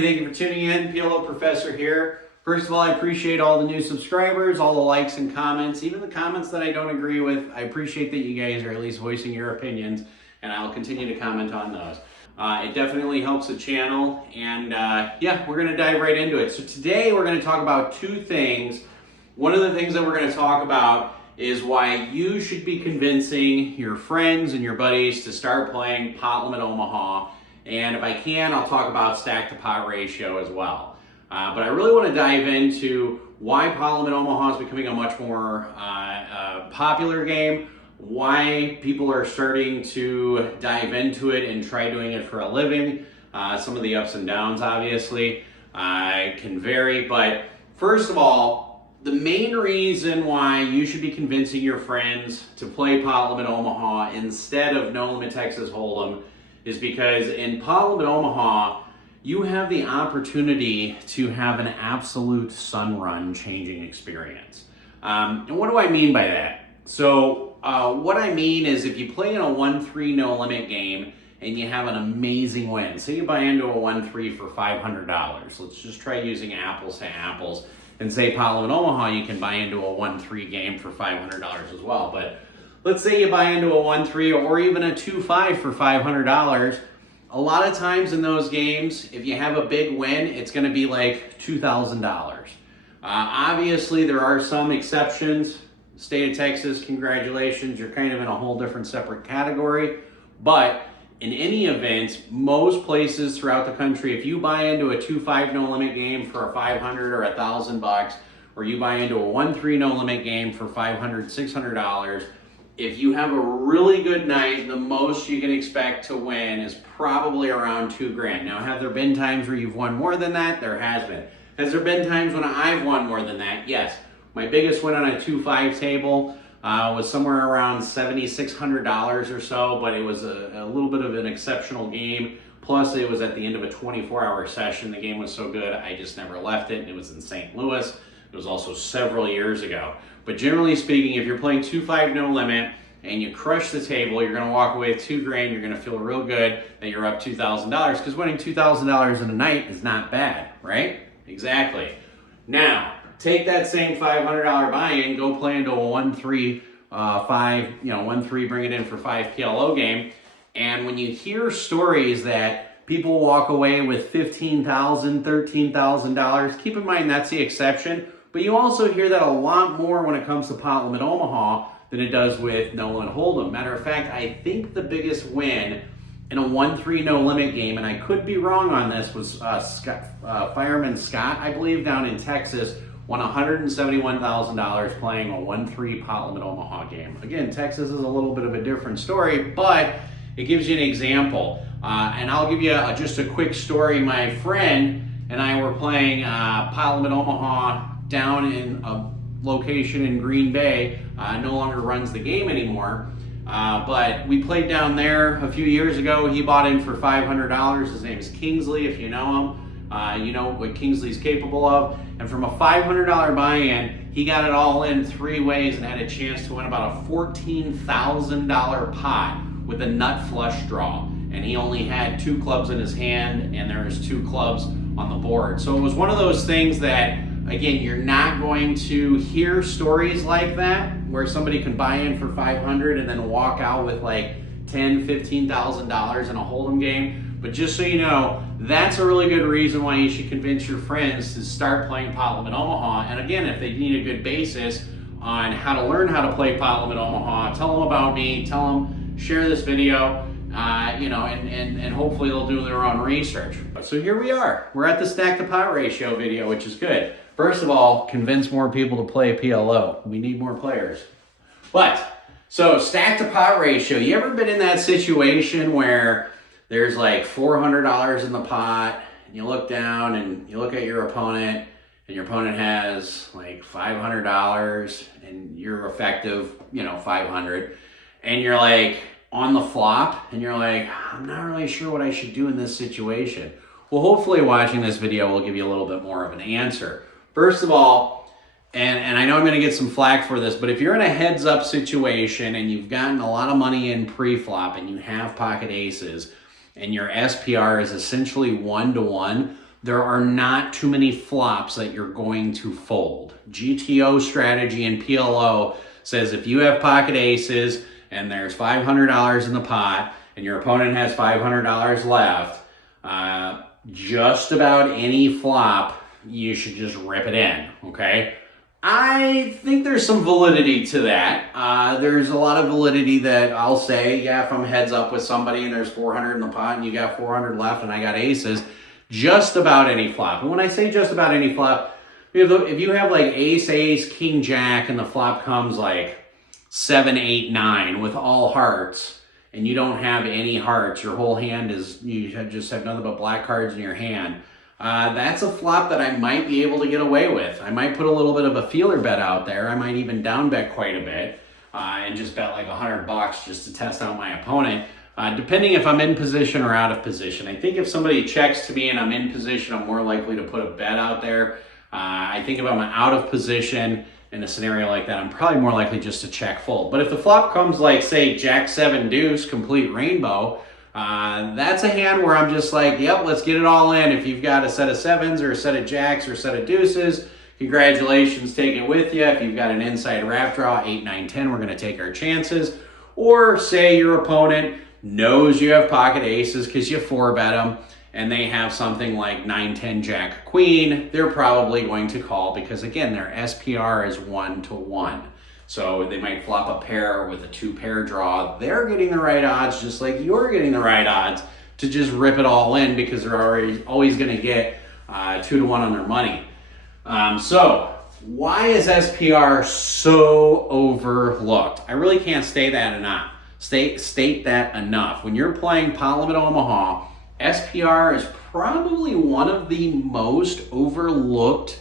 everybody. Thank you for tuning in. PLO Professor here. First of all, I appreciate all the new subscribers, all the likes and comments, even the comments that I don't agree with. I appreciate that you guys are at least voicing your opinions, and I'll continue to comment on those. It definitely helps the channel, and yeah, we're going to dive right into it. So today we're going to talk about two things. One of the things that we're going to talk about is why you should be convincing your friends and your buddies to start playing Pot Limit Omaha. And if I can, I'll talk about stack to pot ratio as well. But I really want to dive into why Pot Limit Omaha is becoming a much more popular game, why people are starting to dive into it and try doing it for a living. Some of the ups and downs, obviously, can vary. But first of all, the main reason why you should be convincing your friends to play Pot Limit Omaha instead of No Limit Texas Hold'em is because in Pot Limit Omaha, you have the opportunity to have an absolute sun run changing experience. And what do I mean by that? So what I mean is if you play in a 1-3 no limit game and you have an amazing win, say you buy into a 1-3 for $500. Let's just try using apples to apples and say Pot Limit Omaha, you can buy into a 1-3 game for $500 as well. But let's say you buy into a 1-3 or even a 2-5 for $500. A lot of times in those games, if you have a big win, it's going to be like $2,000. Obviously, there are some exceptions. State of Texas, congratulations, you're kind of in a whole different separate category. But in any event, most places throughout the country, if you buy into a 2-5 no limit game for a $500 or $1,000, or you buy into a 1-3 no limit game for $500, $600, if you have a really good night, the most you can expect to win is probably around $2,000. Now, have there been times where you've won more than that? There has been. Has there been times when I've won more than that? Yes. My biggest win on a 2-5 table was somewhere around $7,600 or so, but it was a little bit of an exceptional game. Plus, it was at the end of a 24-hour session. The game was so good, I just never left it. It was in St. Louis. It was also several years ago. But generally speaking, if you're playing 2-5 no limit and you crush the table, you're going to walk away with $2,000. You're going to feel real good that you're up $2,000 because winning $2,000 in a night is not bad, right? Exactly. Now, take that same $500 buy-in, go play into a 1-3, 1-3, bring it in for 5 PLO game. And when you hear stories that people walk away with $15,000, $13,000, keep in mind that's the exception. But you also hear that a lot more when it comes to Pot Limit Omaha than it does with No Limit Hold'em. Matter of fact, I think the biggest win in a 1-3 no limit game, and I could be wrong on this, was Fireman Scott, I believe, down in Texas, won $171,000 playing a 1-3 Pot Limit Omaha game. Again, Texas is a little bit of a different story, but it gives you an example. And I'll give you just a quick story. My friend and I were playing Pot Limit Omaha down in a location in Green Bay, no longer runs the game anymore. But we played down there a few years ago. He bought in for $500. His name is Kingsley, if you know him. You know what Kingsley's capable of. And from a $500 buy-in, he got it all in 3 ways and had a chance to win about a $14,000 pot with a nut flush draw. And he only had 2 clubs in his hand, and there was 2 clubs on the board. So it was one of those things that, again, you're not going to hear stories like that where somebody can buy in for $500 and then walk out with like $10,000, $15,000 in a Hold'em game. But just so you know, that's a really good reason why you should convince your friends to start playing Pot Limit Omaha. And again, if they need a good basis on how to learn how to play Pot Limit Omaha, tell them about me, tell them, share this video, and hopefully they'll do their own research. So here we are. We're at the stack to pot ratio video, which is good. First of all, convince more people to play PLO. We need more players. So stack to pot ratio. You ever been in that situation where there's like $400 in the pot, and you look down and you look at your opponent, and your opponent has like $500, and you're effective, 500, and you're like on the flop, and you're like, I'm not really sure what I should do in this situation. Well, hopefully watching this video will give you a little bit more of an answer. First of all, and I know I'm going to get some flack for this, but if you're in a heads-up situation and you've gotten a lot of money in pre-flop and you have pocket aces and your SPR is essentially 1-to-1, there are not too many flops that you're going to fold. GTO strategy and PLO says if you have pocket aces and there's $500 in the pot and your opponent has $500 left, just about any flop, you should just rip it in, okay? I think there's some validity to that. There's a lot of validity that I'll say, yeah, if I'm heads up with somebody and there's 400 in the pot and you got 400 left and I got aces, just about any flop. And when I say just about any flop, if you have like ace, king, jack, and the flop comes like 7, 8, 9 with all hearts, and you don't have any hearts, your whole hand is, just have nothing but black cards in your hand, that's a flop that I might be able to get away with. I might put a little bit of a feeler bet out there. I might even down bet quite a bit and just bet like $100 just to test out my opponent. Depending if I'm in position or out of position. I think if somebody checks to me and I'm in position, I'm more likely to put a bet out there. I think if I'm out of position in a scenario like that, I'm probably more likely just to check fold. But if the flop comes like, say, Jack 7 deuce, complete rainbow, that's a hand where I'm just like, yep, let's get it all in. If you've got a set of sevens or a set of jacks or a set of deuces, congratulations, take it with you. If you've got an inside wrap draw, 8, 9, 10, we're going to take our chances. Or say your opponent knows you have pocket aces because you 4-bet them, and they have something like 9, 10, jack, queen, they're probably going to call because, again, their SPR is 1-to-1. So they might flop a pair with a 2-pair draw. They're getting the right odds just like you're getting the right odds to just rip it all in because they're always going to get 2-to-1 on their money. So why is SPR so overlooked? I really can't state that enough. When you're playing Pot Limit Omaha, SPR is probably one of the most overlooked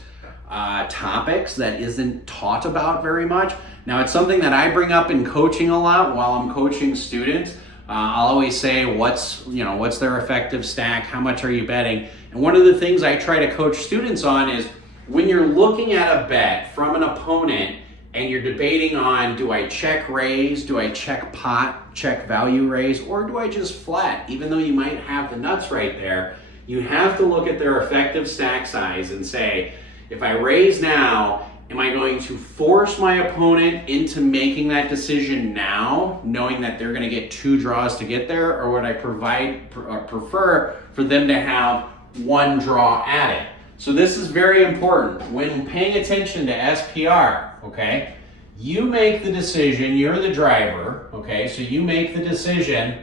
topics that isn't taught about very much. Now, it's something that I bring up in coaching a lot while I'm coaching students. I'll always say, what's their effective stack? How much are you betting? And one of the things I try to coach students on is when you're looking at a bet from an opponent and you're debating on, do I check raise, do I check pot, check value raise, or do I just flat? Even though you might have the nuts right there, you have to look at their effective stack size and say, if I raise now, am I going to force my opponent into making that decision now, knowing that they're going to get 2 draws to get there, or would I prefer for them to have 1 draw at it? So this is very important. When paying attention to SPR, okay, you make the decision, you're the driver, okay, so you make the decision,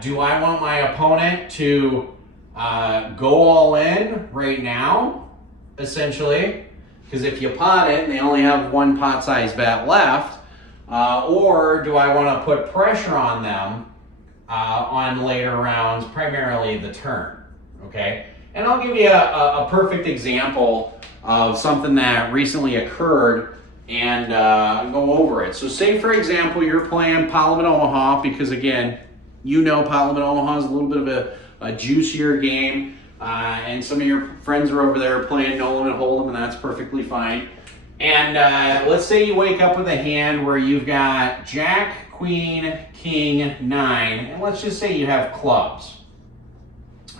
do I want my opponent to go all in right now, essentially, because if you pot it and they only have 1 pot size bet left, or do I want to put pressure on them on later rounds, primarily the turn, okay? And I'll give you a perfect example of something that recently occurred and go over it. So say, for example, you're playing Pot Limit Omaha because, again, Pot Limit Omaha is a little bit of a juicier game. And some of your friends are over there playing No Limit Hold'em, and that's perfectly fine. And let's say you wake up with a hand where you've got Jack, Queen, King, 9, and let's just say you have clubs.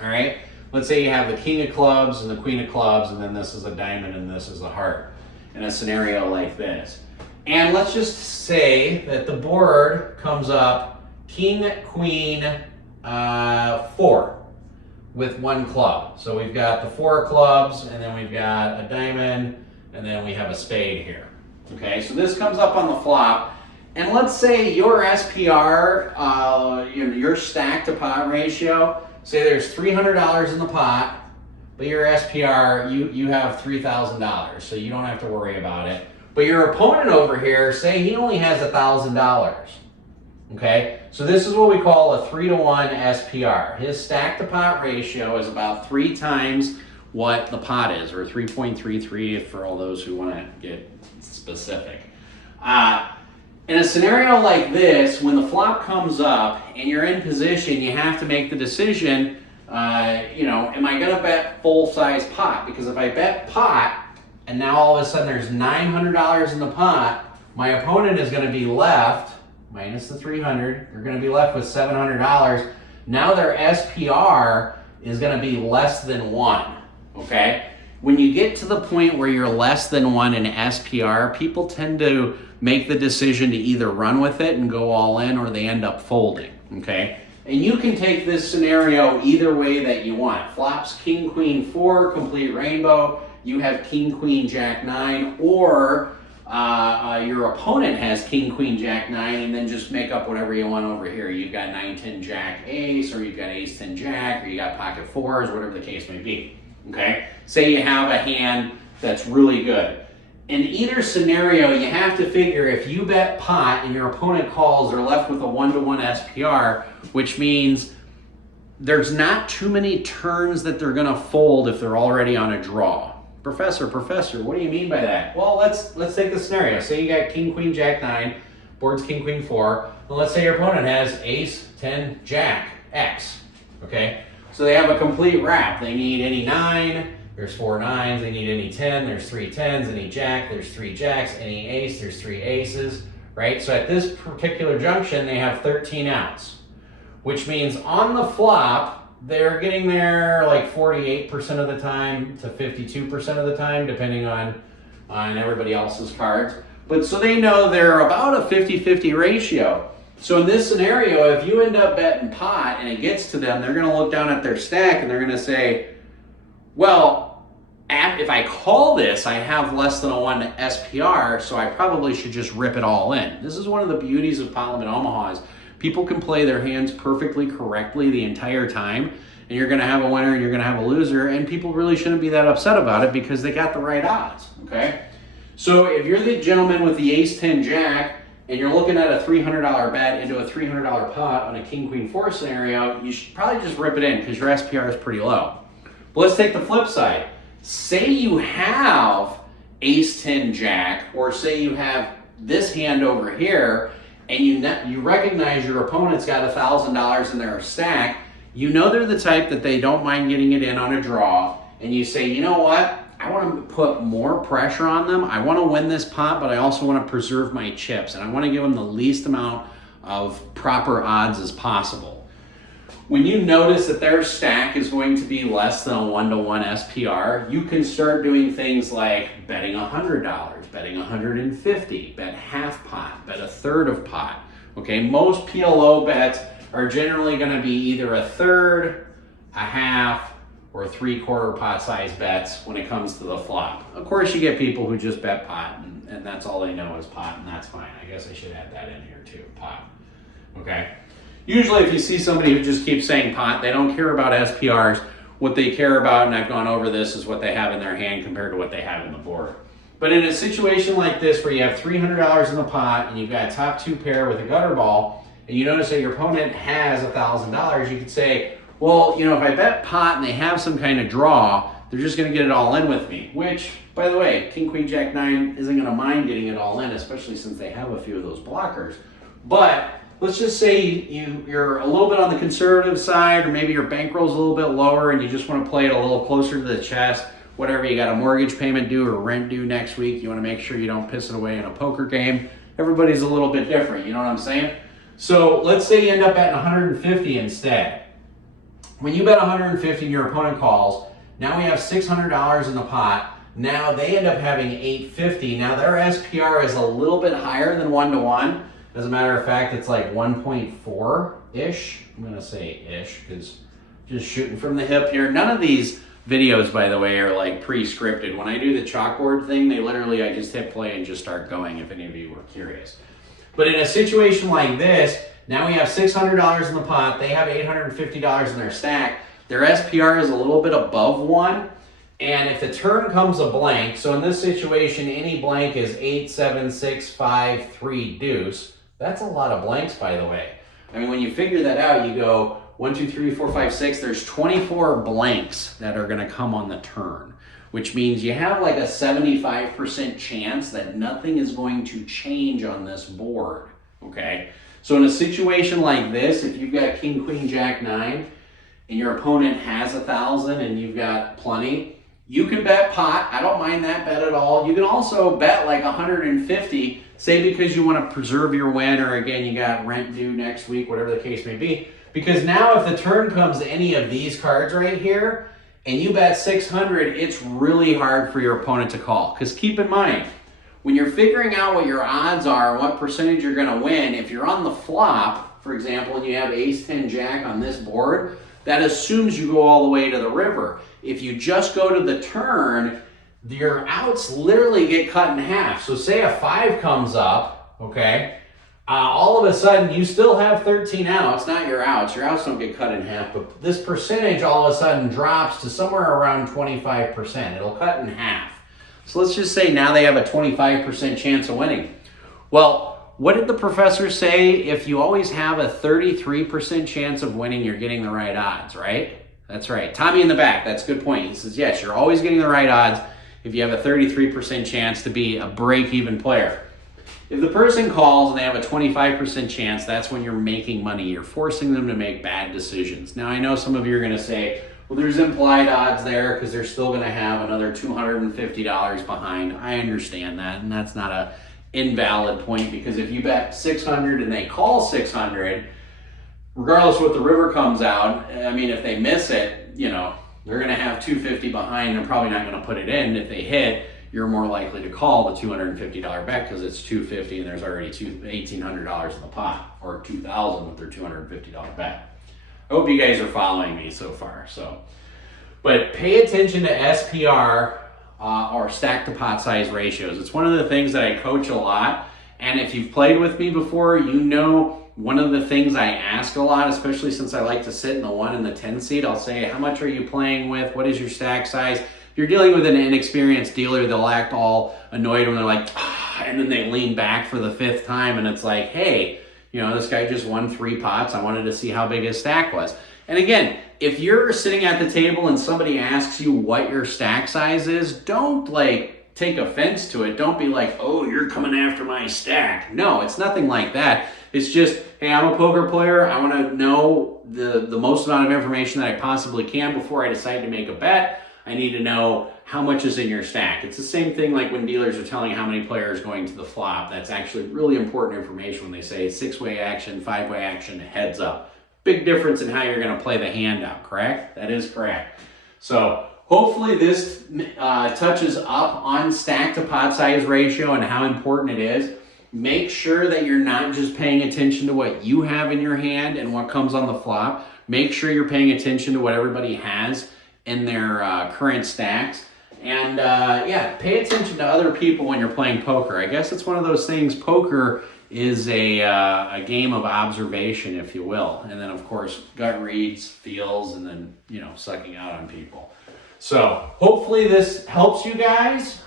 All right? Let's say you have the King of Clubs and the Queen of Clubs, and then this is a diamond and this is a heart in a scenario like this. And let's just say that the board comes up King, Queen, 4. With 1 club. So we've got the 4 clubs, and then we've got a diamond, and then we have a spade here. Okay, so this comes up on the flop, and let's say your SPR, your stack to pot ratio, say there's $300 in the pot, but your SPR, you have $3,000, so you don't have to worry about it. But your opponent over here, say he only has $1,000. Okay, so this is what we call a 3-to-1 SPR. His stack to pot ratio is about 3 times what the pot is, or 3.33 for all those who want to get specific. In a scenario like this, when the flop comes up and you're in position, you have to make the decision, am I going to bet full size pot? Because if I bet pot and now all of a sudden there's $900 in the pot, my opponent is going to be left minus the 300, they're going to be left with $700. Now their SPR is going to be less than 1, okay? When you get to the point where you're less than 1 in SPR, people tend to make the decision to either run with it and go all in, or they end up folding, okay? And you can take this scenario either way that you want. Flops king, queen, 4, complete rainbow. You have king, queen, jack, 9, or your opponent has king, queen, jack, 9, and then just make up whatever you want over here. You've got 9, 10, jack, ace, or you've got ace, 10, jack, or you got pocket 4s, whatever the case may be, okay? Say you have a hand that's really good. In either scenario, you have to figure if you bet pot and your opponent calls, they're left with a 1-to-1 SPR, which means there's not too many turns that they're gonna fold if they're already on a draw. Professor, what do you mean by that? Well, let's take the scenario. Say you got king, queen, jack, 9, board's king, queen, 4, and let's say your opponent has ace, 10, jack, X, okay? So they have a complete wrap. They need any 9, there's 4 9s, they need any 10, there's 3 10s, any jack, there's 3 jacks, any ace, there's 3 aces, right? So at this particular junction, they have 13 outs, which means on the flop, they're getting there like 48% of the time to 52% of the time, depending on everybody else's cards. But so they know they're about a 50-50 ratio. So in this scenario, if you end up betting pot and it gets to them, they're gonna look down at their stack and they're gonna say, well, if I call this, I have less than a 1 SPR, so I probably should just rip it all in. This is one of the beauties of Pot Limit Omaha is people can play their hands perfectly correctly the entire time, and you're gonna have a winner and you're gonna have a loser, and people really shouldn't be that upset about it because they got the right odds, okay? So if you're the gentleman with the ace, 10, jack, and you're looking at a $300 bet into a $300 pot on a king, queen, 4 scenario, you should probably just rip it in because your SPR is pretty low. But let's take the flip side. Say you have ace, 10, jack, or say you have this hand over here, and you recognize your opponent's got $1,000 in their stack. You know they're the type that they don't mind getting it in on a draw, and you say, you know what? I want to put more pressure on them. I want to win this pot, but I also want to preserve my chips, and I want to give them the least amount of proper odds as possible. When you notice that their stack is going to be less than a 1-to-1 SPR, you can start doing things like betting $100, betting $150, bet half pot, bet a third of pot. Okay, most PLO bets are generally going to be either a third, a half, or 3/4 pot size bets when it comes to the flop. Of course, you get people who just bet pot, and that's all they know is pot, and that's fine. I guess I should add that in here too, pot. Okay. Usually if you see somebody who just keeps saying pot, they don't care about SPRs. What they care about, and I've gone over this, is what they have in their hand compared to what they have in the board. But in a situation like this where you have $300 in the pot and you've got a top 2 pair with a gutter ball, and you notice that your opponent has $1,000, you could say, well, you know, if I bet pot and they have some kind of draw, they're just gonna get it all in with me. Which, by the way, king, queen, jack, 9 isn't gonna mind getting it all in, especially since they have a few of those blockers. But let's just say you're a little bit on the conservative side, or maybe your bankroll's a little bit lower and you just want to play it a little closer to the chest. Whatever, you got a mortgage payment due or rent due next week, you want to make sure you don't piss it away in a poker game. Everybody's a little bit different, you know what I'm saying? So let's say you end up betting 150 instead. When you bet 150 and your opponent calls, now we have $600 in the pot. Now they end up having 850. Now their SPR is a little bit higher than 1-to-1. As a matter of fact, it's like 1.4-ish. I'm gonna say ish, because just shooting from the hip here. None of these videos, by the way, are like pre-scripted. When I do the chalkboard thing, I just hit play and just start going, if any of you were curious. But in a situation like this, now we have $600 in the pot, they have $850 in their stack. Their SPR is a little bit above 1. And if the turn comes a blank, so in this situation, any blank is 8, 7, 6, 5, 3, deuce. That's a lot of blanks, by the way. I mean, when you figure that out, you go 1, 2, 3, 4, 5, 6. There's 24 blanks that are going to come on the turn, which means you have like a 75% chance that nothing is going to change on this board, okay? So in a situation like this, if you've got king, queen, jack, 9, and your opponent has 1,000 and you've got plenty, you can bet pot. I don't mind that bet at all. You can also bet like 150, say because you want to preserve your win, or again, you got rent due next week, whatever the case may be. Because now if the turn comes to any of these cards right here, and you bet 600, it's really hard for your opponent to call. Because keep in mind, when you're figuring out what your odds are, what percentage you're gonna win, if you're on the flop, for example, and you have ace 10 jack on this board, that assumes you go all the way to the river. If you just go to the turn, your outs literally get cut in half. So say a 5 comes up, okay? All of a sudden, you still have 13 outs, not your outs. Your outs don't get cut in half, but this percentage all of a sudden drops to somewhere around 25%. It'll cut in half. So let's just say now they have a 25% chance of winning. Well, what did the professor say? If you always have a 33% chance of winning, you're getting the right odds, right? That's right. Tommy in the back, that's a good point. He says, yes, you're always getting the right odds if you have a 33% chance to be a break-even player. If the person calls and they have a 25% chance, that's when you're making money. You're forcing them to make bad decisions. Now, I know some of you are going to say, well, there's implied odds there because they're still going to have another $250 behind. I understand that, and that's not an invalid point, because if you bet 600 and they call 600, regardless of what the river comes out, I mean, if they miss it, you know, they're going to have 250 behind. They're probably not going to put it in. If they hit, you're more likely to call the $250 bet because it's $250 and there's already $1,800 in the pot, or $2,000 with their $250 bet. I hope you guys are following me so far. But pay attention to SPR or stack to pot size ratios. It's one of the things that I coach a lot. And if you've played with me before, you know one of the things I ask a lot, especially since I like to sit in the 1 and the 10 seat, I'll say, how much are you playing with? What is your stack size? If you're dealing with an inexperienced dealer, they'll act all annoyed when they're like, and then they lean back for the 5th time, and it's like, hey, you know, this guy just won 3 pots. I wanted to see how big his stack was. And again, if you're sitting at the table and somebody asks you what your stack size is, don't like take offense to it. Don't be like, oh, you're coming after my stack. No, it's nothing like that. It's just, hey, I'm a poker player. I want to know the most amount of information that I possibly can before I decide to make a bet. I need to know how much is in your stack. It's the same thing like when dealers are telling how many players going to the flop. That's actually really important information when they say 6-way action, 5-way action, heads up. Big difference in how you're going to play the hand out, correct? That is correct. So hopefully this touches up on stack to pot size ratio and how important it is. Make sure that you're not just paying attention to what you have in your hand and what comes on the flop. Make sure you're paying attention to what everybody has in their current stacks. And yeah, pay attention to other people when you're playing poker. I guess it's one of those things, poker is a game of observation, if you will. And then, of course, gut reads, feels, and then, you know, sucking out on people. So hopefully this helps you guys.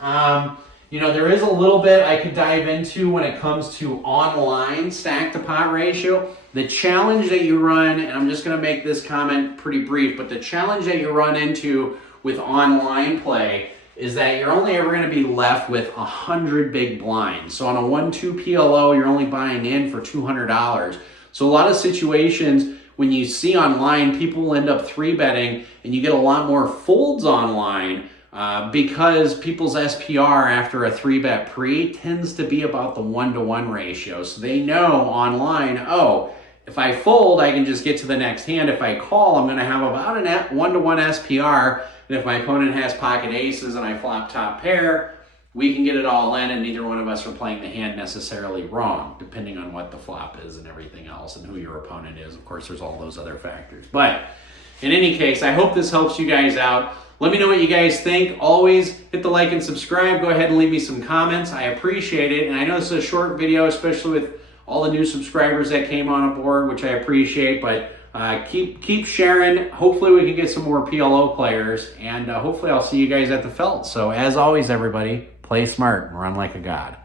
You know, there is a little bit I could dive into when it comes to online stack to pot ratio. The challenge that you run, and I'm just going to make this comment pretty brief, but the challenge that you run into with online play is that you're only ever going to be left with 100 big blinds. So on a 1-2 PLO, you're only buying in for $200. So a lot of situations when you see online, people will end up 3-betting, and you get a lot more folds online because people's SPR after a 3-bet pre tends to be about the 1-to-1 ratio. So they know online, oh, if I fold, I can just get to the next hand. If I call, I'm going to have about a 1-to-1 SPR. And if my opponent has pocket aces and I flop top pair, we can get it all in, and neither one of us are playing the hand necessarily wrong, depending on what the flop is and everything else and who your opponent is. Of course, there's all those other factors. But in any case, I hope this helps you guys out. Let me know what you guys think. Always hit the like and subscribe. Go ahead and leave me some comments. I appreciate it. And I know this is a short video, especially with all the new subscribers that came on board, which I appreciate. But keep sharing. Hopefully we can get some more PLO players. And hopefully I'll see you guys at the felt. So as always, everybody, play smart and run like a god.